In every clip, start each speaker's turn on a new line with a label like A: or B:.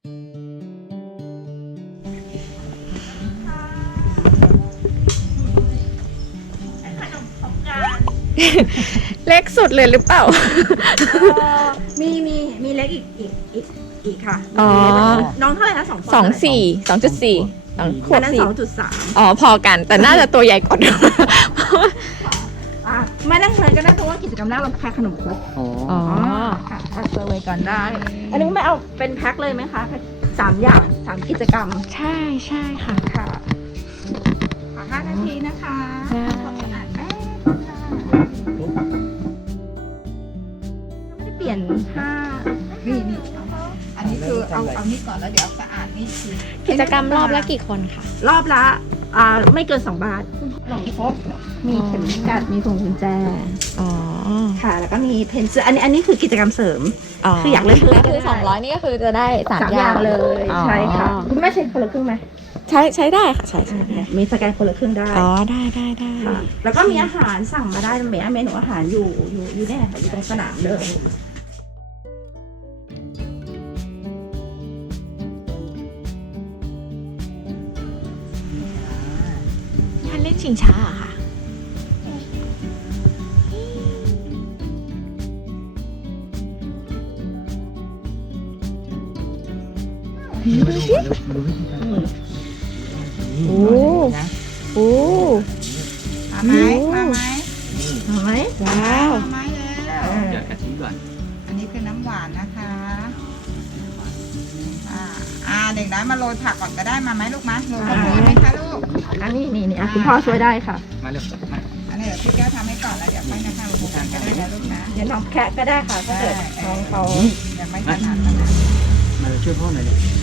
A: เล็กสุดเลยหรือเปล่า
B: มีมีมีเล็กอีกอีกอีกอีกค่ะ
A: อ๋อ
B: น้องเท่าไหร่นะสอง
A: สองสี่สองจุดสี่สองขว
B: อั
A: บ
B: นนั้น
A: สี่
B: สองจุดสาม
A: อ๋อพอกัน แต่น่าจะตัวใหญ่กว่า
B: อะมานั่งเลยก็ได้เพราะว่ากิจกรรมแรกเราแพ็คขนมครก
A: อ๋อ
B: ค่ะเอาเซอร์เวยก่อนได้ อันนี้ไม่เอาเป็นแพ็คเลยไหมคะสามอย่างสามกิจกรรม
A: ใช่ใช่ค่ะ
B: ค่ะขอห้านาทีนะคะ
A: ได้
B: ทำความสะอาดแป๊บค่ะไม่ได้เปลี่ยนผ้า
C: นี่นี่อันนี้คือเอาเอานี่ก่อนแล้วเดี๋ยวเอาสะอาดนี่คือ
A: กิจกรรมรอบละกี่คนคะ
B: รอบละอ่าไม่เกิน2บาทกล่องครบ มีเข็มกัดมีพวงกุญแจ
A: อ๋อ
B: ค่ะ แล้วก็มีเพนเซอร์อันนี้อันนี้คือกิจกรรมเสริม
A: อ๋อ
B: คืออยากเล่นเพื่อ
A: คือสองร้อยนี่ก็คือจะได้สาม
B: สาม
A: อ
B: อย่า
A: ย่างง
B: เลย
A: อ๋อ
B: ใช่ค่ะคุณแม่ใช้คนละครึ่งไหม
A: ใช้ใช้ได้ค่ะใช้ใช้ได้
B: มีสแกนคนละครึ่งได้
A: อ๋อได้ได้ได้
B: ค่ะแล้วก็มีอาหารสั่งมาได้เมนูเมนูอาหารอยู่อยู่อยู่เนี่ยค่ะอยู่ตรงสนามเลย
A: ท่านเล่นชิงช้าเห รอค่ะโอ้โอ้
C: มาไหมมาไหม
B: เอาไหม
A: ว้าว
C: มาไหมแล้ว
D: เดี๋ยวกะทิก่อน
C: อันนี้คือน้ำหวานนะคะอ่าอ่าเด็กน้อยมาโรยผักก่อนก็ได้มาไหมลูกมะโรยผักได้ไหมคะลูก
B: อันนี้นี่นี่อะคุณพ่อช่วยได้ค่ะ
D: มาเร็วมา
C: อันนี้เดี๋ยวพี่แก้วทำให้ก่อนแล้วเดี๋ยวไปนะคะโรยผักก็ได้นะลูกนะ
B: เดี๋ยวน้องแคะก็ได้ค่ะถ้าเกิดน้องเขา
C: ยังไม่ถนัดนะ
D: มาช่วยพ่อหน่อยเลย
C: อ่า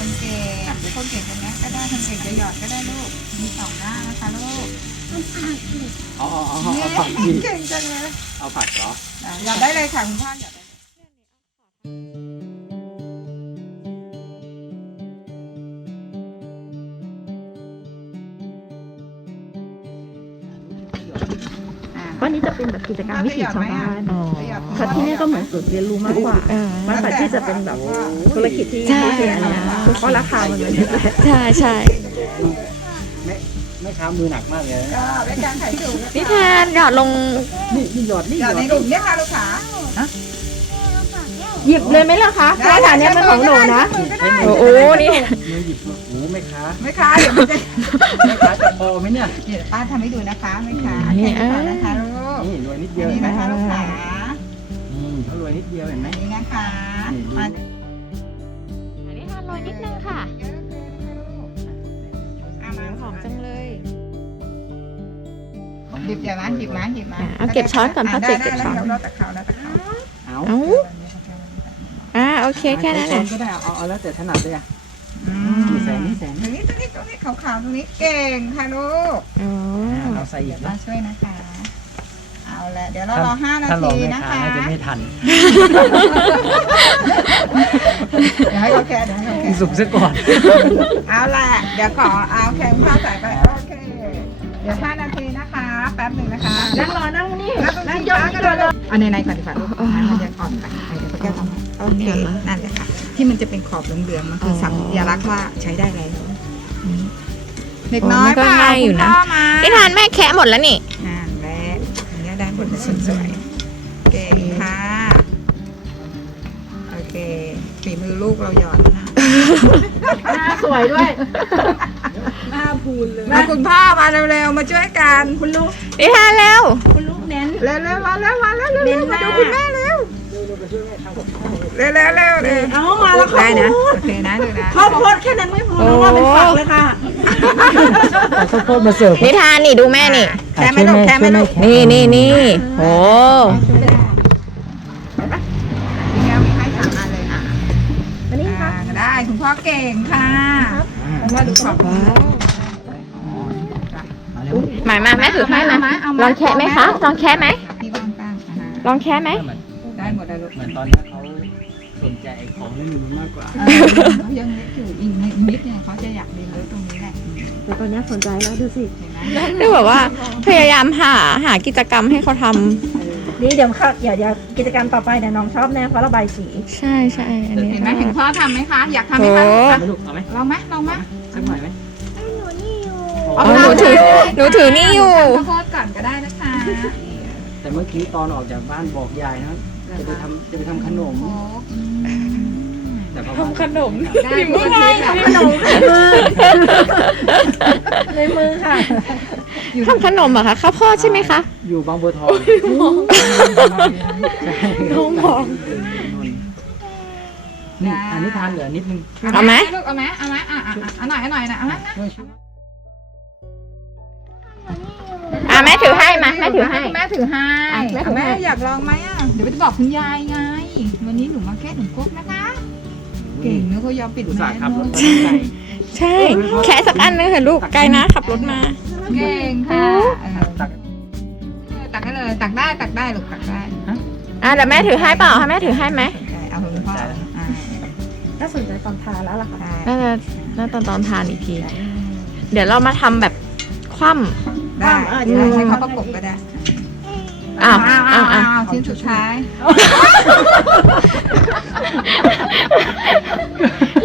C: คนเก่งหรือคนเก่งตรงนี้ก็ได้คนเก่งจะหยอดก็ได้ลูก มีสองหน้านะคะลูก
D: อ๋ออ๋ออ๋อเอาผักดิ
C: เก่งจังเลย
D: เอาผักเหรอ
C: หยอดได้เลยค่ะคุณพ่อหยอด
B: วันนี้จะเป็นแบบกิจกรรมวิถีชาวบ้าน
A: อ๋อ
B: ค่ะที่นี่ก็เหมือนฝึกเรียนรู้มากกว่า
A: อ่า
B: มากกว่าที่จะเป็นแบบธุรกิจที่
A: ใช่
B: ไม่ใช่อันเนี้ยเพราะราคามันไม่ได้
A: ใช่ใช่
D: แม่แม่ค้ามือหนักมากเลยนะ
C: ก็เป็นการถ่ายถูกะคะ
A: นิทานหยอดลง
D: นี่นี่หยอดนี่
C: ห
D: ห
C: ย
D: ย
C: อ
D: อ
C: ด
D: ด
C: ในถุงเนี่ยค่ะลูกค้า
B: หยิบเลยไหมล่ะคะเพราะว่าฐานเนี้ยเป็นของหนูนะ
A: โอ้โห นี่
D: มือหยิบโอ้โหแม่ค้า
C: ไม่ค้าเดี๋ยวมันจะ
D: แม่ค้าจะพอไหมเนี่ย
C: เดี๋ยวป้าทำให้ดูนะคะไม่ค้า
A: นี่
C: แค่นี้ก่อนนะคะลูก
D: นี่รวยนิดเดี
C: อั
D: ย
C: น
D: วเห็
C: นี้
D: นไหม
C: นะคะลูกค้า
D: อืมเขารวยนิดเดียวเห็นไหม
C: อันนี้นะคะมา
A: นิทานลอยนิดนึงค่ะ
C: เอามา
A: หอมจังเลย
C: หยิบอย่านะหยิบนะหยิบนะ
A: อะเอาเก็บช้อนก่อนพ่อเจ็บเก็บช้อน
C: ได้ได้แล้วตะเขาแล้วตะเขา
D: เอา
A: เอ้าอ่าโอเคแค่นั้นแหละ
D: ก็ได้เอาเอาเอาแล้วแต่ถนัดเลยอะ
C: อื
D: นี่แสนนี่แสน
C: ตรงนี้ตรงนี้ตรงนี้ขาวๆตรงนี้เก่งค่ะลูก
A: อ๋อ
D: เราใส่อี
C: เดี๋ย
D: ก
C: วป้า
D: นะ
C: ช่วยนะคะ เอาละเดี๋ยวเรารอห้านา
D: ถ้ารอ
C: ที
D: แม่
C: นะ
D: ค้า
C: คะ
D: น่าจะไม่ทัน
C: เดี๋ยวให้เขาแค่เดี๋ยวให้เขาแค่
D: สุกซะก่อน
C: เอาละเดี๋ยวขอเอาแคมข้าวใส่ไปโอเค เดี๋ยวห้านาทีนะคะ แป๊บหนึ่งนะคะ
B: นั่งรอนั่งนี่
C: นั่ง
B: นั่ง
C: ย
B: ย
C: อ
B: อ
C: ด
B: ด
C: ก็
B: นี่
C: ได้
B: ก่อนเลย
C: เอาในในก่อนดีกว่าลูกมันจะอ่อนไปเดี๋ยวพี่แก้วทำโอเค นั่นแหละค่ะ ที่มันจะเป็นขอบเหลืองๆมันคือสัญลักษณ์ว่าใช้ได้แล้วเด็กน้อย
A: มันก็
C: เปล่า
A: ง่ายอยู่นะ
C: คุณพ่อมา
A: นิทานแม่แคะหมดแล้วนี่
C: นั่นแหละ อันนี้ได้หมดเลยสวยๆเก่งค่ะ โอเคฝีมือลูกเราหยอดแล้วนะ
B: หน้าสวยด้วย
C: มาคุณพ่อมาเร็วๆมาช่วยกัน
B: คุณลูก
A: นิทานแล้ว
B: คุณลูกเน้น
C: เร็วๆมาแล้วมาแล้ว
B: เน้
C: เร็วนๆ
B: ห
C: มา
B: น้า
C: ดูคุณแม่เร็วเร็วๆเร็วๆเร็วๆเร็ว
B: เอามาแล้ว
C: ได้นะโอเคนะดูนะ
B: ข้าวโพดแค่นั้นไม่พอเพราะว่าเป็นฝักเลยค่ะ
D: เอาข้าวโพดมาเสิร์ฟ
A: นิทานนี่ดูแม่นี่
C: แค่ไม่ลูกแค่ไม่ลูก
A: นี่นี่นี่โอ้
C: พี่แก้วมีให้สามอันเลยอะ
B: อันนี้ค่ะ
C: อ่าได้คุณพ่อเก่งค่ะมาดูขอบคุณ
D: มาเร็ว
A: หมายมาแม่ถือให้มา
C: เอามา
A: ลองแคะไหมคะลองแคะไหม
C: พี่วางกลางอ่า
A: ลองแคะไหม
D: เหมือน
C: ได้หมดเลยลูก
D: เหมือนตอนนี้เขาส นใจไอ้ของเล่นมือมากกว่า
C: เออเขายังเล็กอยู่อีกนิดเนี่ยเขาจะอยากเรียนรู้ตรงนี้แหละ
B: แต่ตอนนี้สนใจแล้วดูสิ
C: เห็นไหม
A: คือแบบว่าพยายามหาหากิจกรรมให้เขาทำ
B: นี่เดี๋ยวค่ะเดี๋ยวเดี๋ยวกิจกรรมต่อไปเดี๋ยวน้องชอบแน่เพราะระบายสี
A: ใช่ใช่อันนี้
C: เห็นไหมเห็นพ่อทำไหมคะ อยากทำไหม
A: โอ้
C: คะ
D: เอาไหมลูกเอาไหม
C: ลองไหมลองไหม
D: สักหน่อยไหม
A: อ๋อหนูถือหนูถือนี่อยู่
C: ข้าวโพดก่อนก็ได้นะคะ
D: แต่เมื่อกี้ตอนออกจากบ้านบอกยายนะ จะไปทำจะไปทำขนม
C: โอ้
D: แต่พอ
A: ทำขนม
C: ได้เมื่อกี้แบบ
B: ขนมในมือค่ะ
A: ทำขนมเหรอคะข้าวโพดใช่ไหมคะ
D: อยู่บางบัวทองใช่น้องมองนี่อันนี้ทานเหลือนิดนึง
A: เอาไหม
C: ลูกเอาไหมเอาไหมอะอะอะเอาหน่อยเอาหน่อยนะเอาไหม
D: ช่วยช่วย
A: อะแม่ถือให้มา แม่ถือให้
C: แม่ถือให้
A: อะแม่ถือให้
C: แม่อยากลองไหมอะเดี๋ยวไปจะบอกคุณยายไง วันนี้หนูมาแค่หนูกุ๊กนะคะ เก่งเนอะเขายอมปิด
D: อุต
C: แม
D: ส่าห์
C: ส
D: ขับรถ
C: เน
D: มา
C: อะ
D: ไกล
A: ใช่ แค่สักอันนึงเถอะลูกไกลนะขับรถมา
C: เก่งค่ะเออ
D: ตัก
C: ตักได้เลยตักได้ตักได้ลูกตักได้
A: อะเดี๋ยวแม่ถือให้เปล่าให้แม่ถือให้ไหม
C: ใช่เอาเถอะคุณพ่ออ่า
B: น่าสนใจตอนทานแล้วล่ะค่ะ
C: ใช่
A: น่าจะน่าตอนตอนทานอีกที เดี๋ยวเรามาทำแบบคว่
C: ได้
B: อะ
C: เดี๋ยวให้เขาประกบก็ได้ำ
A: อ้าว
C: อ้าว
A: อ้า
C: อ้าวว
A: อ้าว
C: อ้าวชิ้นสุดท้าย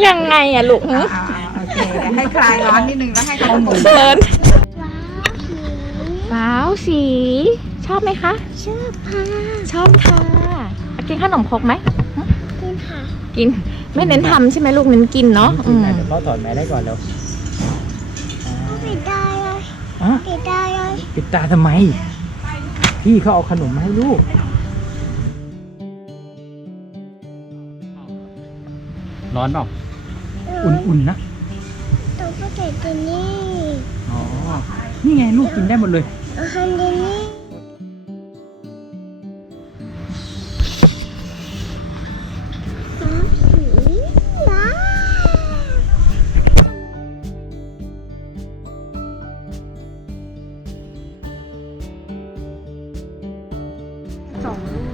A: ยังไงอะลูกหึ
C: อ้าวอ้าวโอเคเดี๋ยวให้คลายร้อนนิดนึงแล้วให้เขาประกบ
A: เดินว้าวสี ชอบไหมคะ
E: ชอบค่ะ
A: ชอบค่ะ กินขนมครกไหม
E: กินค่ะ
A: กิน ไม่เน้นทำใช่ไหมลูกเน้นกินเนาะอืม
D: เดี๋ยวพ่อถอดแมสได้ก่อนเร็ว
E: ปิดได้เลย
D: อะ
E: ปิดได้เลย
D: ปิดตาทำไม พี่เขาเอาขนมมาให้ลูก ร้อนเปล่าอุ่นๆนะ
E: ตัวก็ใส่ตัวนี้
D: อ๋อ นี่ไงลูกกินได้หมดเลย
E: เอาทำตัวนี้น้ ส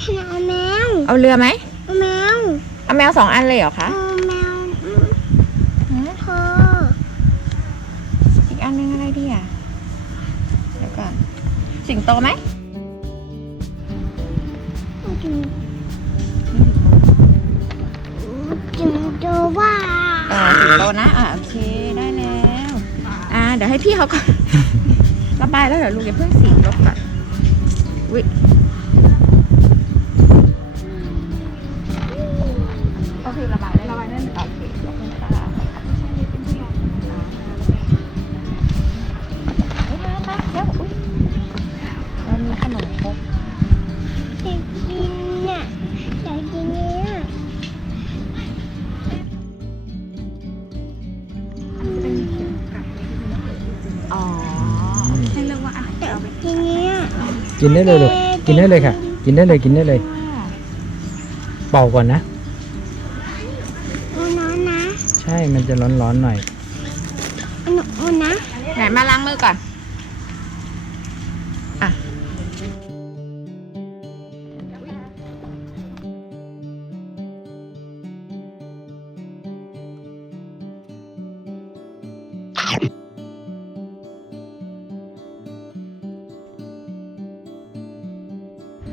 B: เอาแม
E: ว เอา
C: เรือไหม เอา
E: แมว
C: เอาแมว
A: สองอันเลยเหรอคะ
E: เอาแมว
C: หืม
E: พอ
A: อีกอันนึงอะไรดีอะ เดี๋ยวก่อน สิงโตไหม
E: จุ่มจุ่มตัวว่า
A: อ่าสิงโตนะ อ่าโอเค ได้แล้ว อ่า เดี๋ยวให้พี่เขาก่อนระบายแล้วเดี๋ยวลูกอย่าเพิ่งสีลบก่อนวิโอ๋อ
C: ให้เลือกว่าอันไหน
E: อยา
C: เอา
E: ก
C: ไป
E: กินเนี้ย
D: กินได้เลยลูกกินได้เลยค่ะ กินได้เลยกินได้เลย เป่าก่อนนะ
E: เอาน้องนะ
D: ใช่มันจะร้อนๆหน่อย
E: เอาหนูเอานะ
A: ไหนมาล้างมือก่อน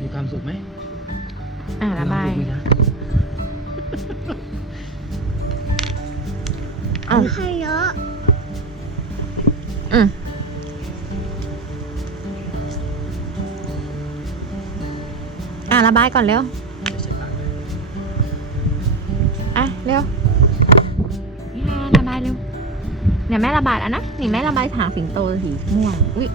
D: มีความสุขไหม
A: อะระบาย
D: มีควมสุขไหมคะ
A: อ้าว
E: ให้เยอะ
A: อืมอะระบายก่อนเร็วอะ เร็ว ดี๋ยวแม่ระบายแล้วนะนี่แม่ระบายหางสิงโตสีม่วงอุ้ย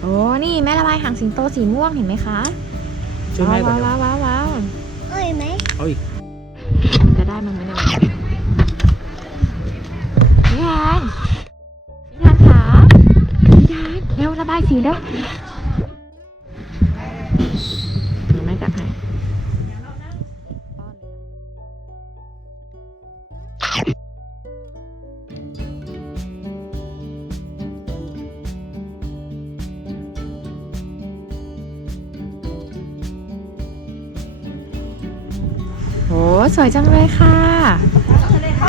A: โอ้นี่แม่ระบายหางสิงโตสีม่วงเห็นไหมคะ
D: ช่วยแม่ก่อน
A: ว้าว
D: เดี๋ยว
A: ว้าวว้าว
E: เอ้ยไหม
D: เอาอีก
A: จะได้มันไหมเนี่ยพี่แทนพี่แทนขาพี่แทนเร็วระบายสีสีแล้ว วยจังเลยค่ะ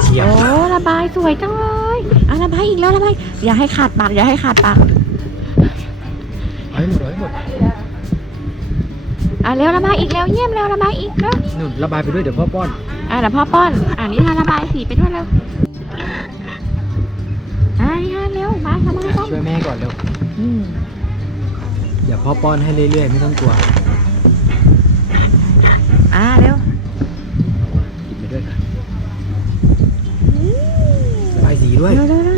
D: เชียบ
A: โอ้ระบายสวยจังเลยอะระบายอีกแล้วระบายอย่าให้ขาดปากอย่าให้ขาดปาก
D: เอาให้หมดเอาให้หมด
A: อะเร็วระบายอีกแล้วเยี่ยมเร็วระบายอีกแล้ว
D: นุ่นระบายไปด้วยเดี๋ยวพ่อป้อน
A: อะเดี๋ยวพ่อป้อนอะนี่ทานระบายสีไปด้วยเร็วอะนี่ทานเร็วมาระบายป้อน
D: ช่วยแม่ก่อนเร็ว
A: อืม
D: เดี๋ยวพ่อป้อนให้เรื่อยๆไม่ต้องกลัว
A: อะเร็ว
D: กินไปด้วยค่ะระบายสี ด้วย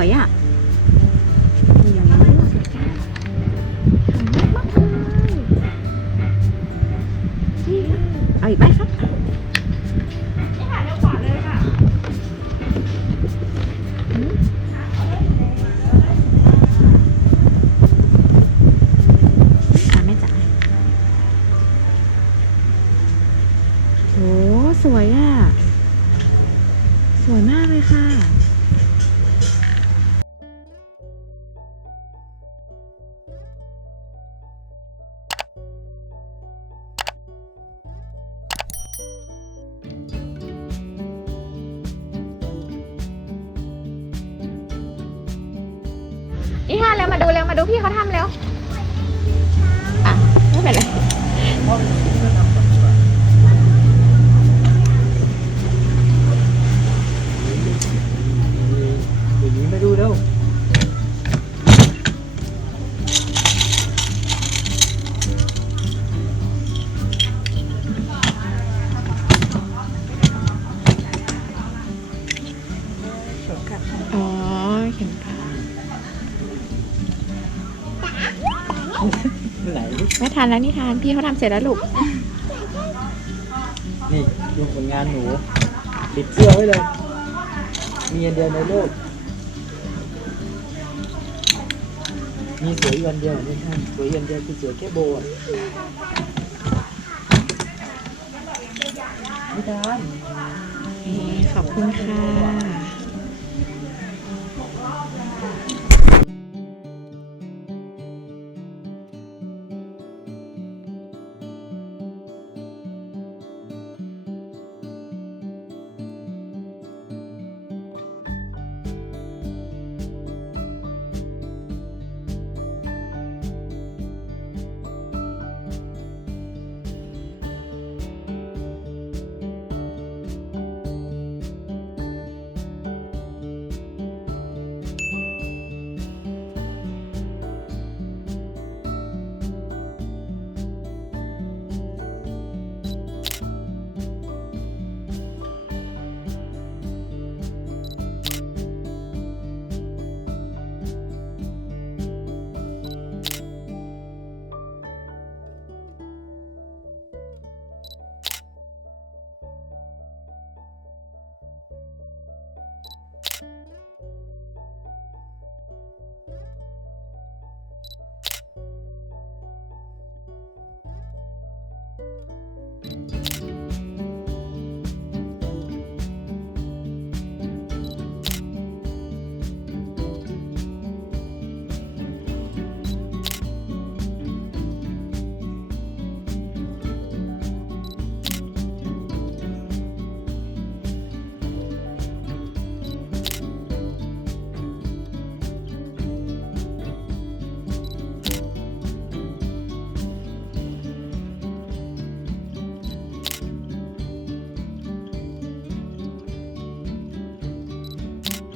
A: น่า นี่ค่ะเร็วมา
B: ดูเร็
A: วมาดูพี่เขาทำแล้วอะไม่เป็นไร
D: อย่างนี้มาดูเร็วา
A: นแล้วนี่ทานพี่เขาทำเสร็จแล้วลูก
D: นี่ดูผลงานหนูติดเสื้อไว้เลย มีอันเดียวในโลก มีสวยอยู่อันเดียวนี่ท่านสวยอยู่อันเดียวคือสวยแค่โบอะไม่ทาน
A: ขอบคุณค่ะ